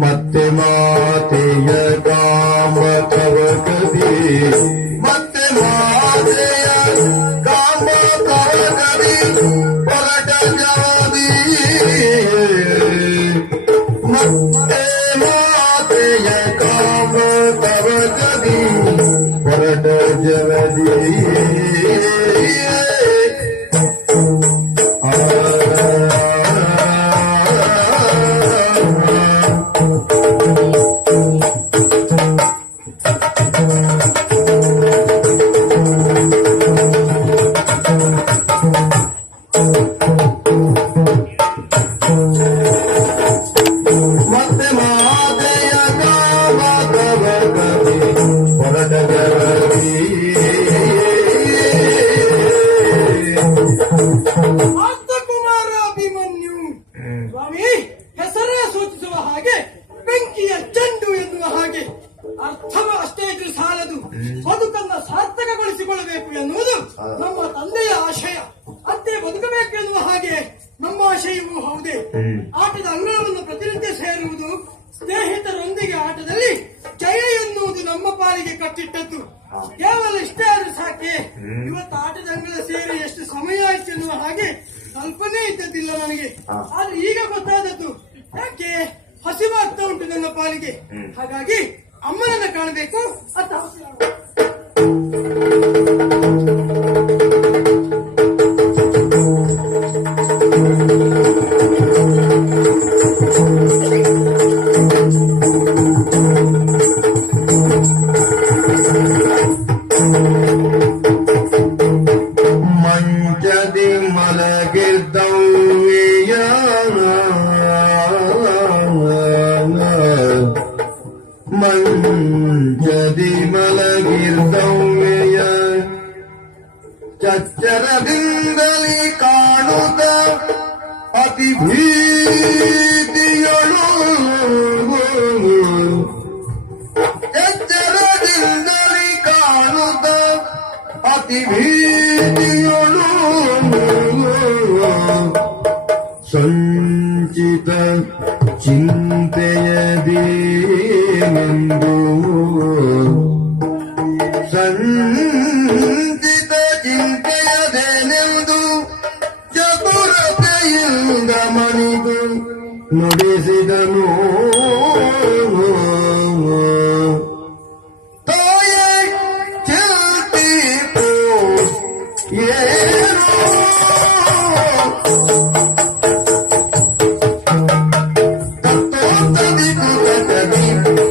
ಮತ್ತೆ ಮಾತೆಯ ಕಾಮ ಕವಕದಿ ಮತ್ತೆ ಮಾತೆಯ ಕಾಮ ಕವಕದಿ ಹೊರಟ ಜಾದಿ ಮತ್ತೆ ಮಾತೆಯ ಕಾಮ ಕವಕದಿ ಹೊರಟ ಜಗದಿ ಮತ್ತೆ ಮಾತೆಯ ಕಾಮ ಕವಕದಿ ಹೊರಟ ಜಗದಿ ಕುಮಾರ ಅಭಿಮನ್ಯು ಸ್ವಾಮಿ ಹೆಸರೇ ಸೂಚಿಸುವ ಹಾಗೆ ಬೆಂಕಿಯ ಚೆಂಡು ಎನ್ನುವ ಹಾಗೆ ಅರ್ಥವ ಅಷ್ಟೇ ಇದ್ರೂ ಸಾಲದು, ಬದುಕನ್ನ ಸಾರ್ಥಕಗೊಳಿಸಿಕೊಳ್ಳಬೇಕು ಎನ್ನುವುದು ನಮ್ಮ ತಂದೆಯ ಆಶಯ. ಅಂತೆ ಬದುಕಬೇಕು ಎನ್ನುವ ಹಾಗೆ ನಮ್ಮ ಆಶಯವೂ ಹೌದೇ. ಆಟದ ಅಂಗಳವನ್ನು ಪ್ರತಿನಿತ್ಯ ಸೇರುವುದು, ಸ್ನೇಹಿತರೊಂದಿಗೆ ಆಟದಲ್ಲಿ ಜಯ ಎನ್ನುವುದು ನಮ್ಮ ಪಾಲಿಗೆ ಕಟ್ಟಿಟ್ಟದ್ದು. ಕೇವಲ ಇಷ್ಟೇ ಆದ್ರೂ ಸಾಕೆ. ಇವತ್ತು ಆಟದ ಅಂಗಳ ಸೇರಿ ಎಷ್ಟು ಸಮಯ ಆಯ್ತು ಎನ್ನುವ ಹಾಗೆ ಕಲ್ಪನೆ ಇದ್ದದ್ದಿಲ್ಲ ನನಗೆ. ಆದ್ರೆ ಈಗ ಗೊತ್ತಾದದ್ದು. ಯಾಕೆ ಹಸಿವಾಗ್ತಾ ಉಂಟು ನನ್ನ ಪಾಲಿಗೆ. ಹಾಗಾಗಿ ಅಮ್ಮನನ್ನ ಕಾಣಬೇಕು ಅಂತ ಮಂಚದಿ ಮಲಗಿದ್ದವ್ಯ ಮಂಚದಿ ಮಲಗಿದ್ದವ್ಯ ಚಚ್ಚರದಿಂದಲೇ ಕಾಣುತ್ತ ಅತಿ ಭೀತಿಯೊಳು ಎಚ್ಚರದಿಂದಲೇ ಕಾಣುತ್ತ ಅತಿ ಭೀತಿಯೊಳು ಸಂಚಿತ ಚಿಂತೆಯದೇನೆಂದು ಸಂಚಿತ ಚಿಂತೆಯದೇನೆಂದು ಚತುರತೆಯಿಂದ ಮಣಿದು ನುಡಿಸಿದನು. ತಾಯೇ ಚಿಂತಿತು ಏನೋ ತತ್ತೋತ್ತದಿತು ತಗದಿ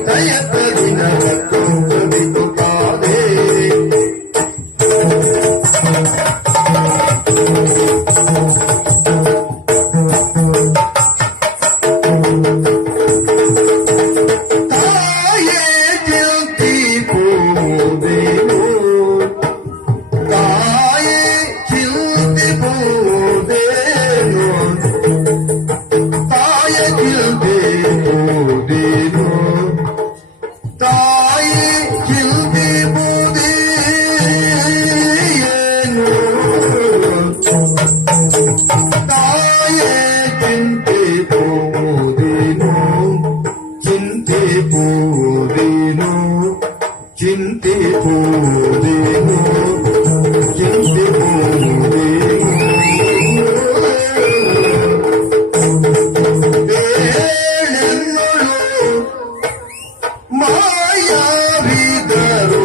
ದಯತದಿನ ತತ್ತೋತ್ತದಿತು ಕಾದೆ ತಾಯೇ ಚಿಂತಿಪುದೇನೋ ತಾಯೇ ಚಿಂತಿಪುದೇನೋ ತಾಯೇ ಚಿಂತಿಪುದೇನೋ ತಾಯೇ ಚಿಂತಿಪುದೇನೋ ತಾಯೇ ಚಿಂತಿಪುದೇನೋ ಚಿಂತಿಪುದೇನೋ ಚಿಂತಿಪುದೇನೋ ಮಾಯವಿದರು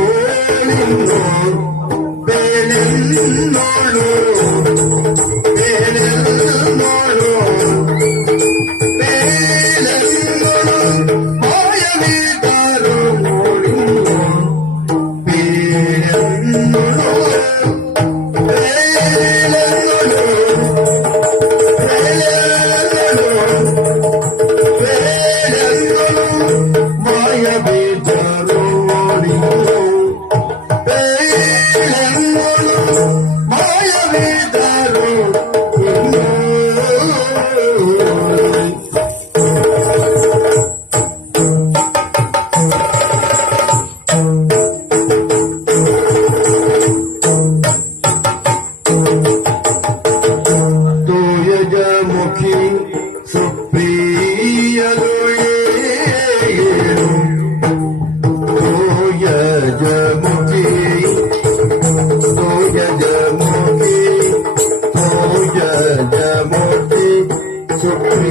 ಸುಟ್ಟು